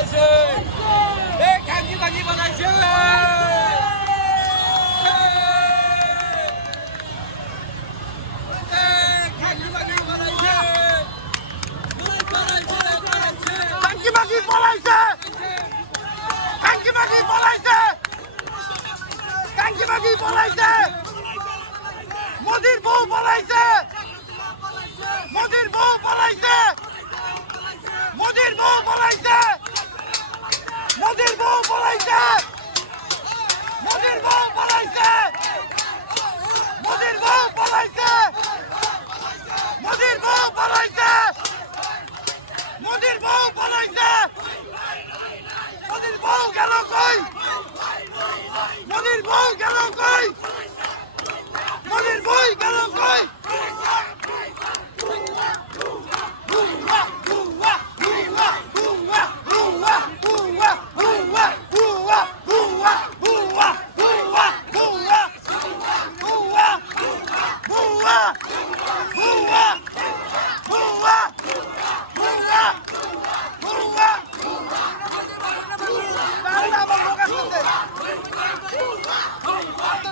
বানাইছে এই খাঙ্কি বাকি বানাইছে খাঙ্কি বাকি বানাইছে খাঙ্কি বাকি বানাইছে খাঙ্কি বাকি বানাইছে খাঙ্কি বাকি বানাইছে মোদির বউ বানাইছে মোদির বউ বানাইছে মোদির বউ বানাইছে মোদির বউ বানাইছে মোদির বউ বানাইছে মোদির বউ বানাইছে মোদির বউ বানাইছে মোদির বউ বানাইছে মোদির বউ গেল কই মোদির বউ গেল কই মোদির বউ গেল কই Boa!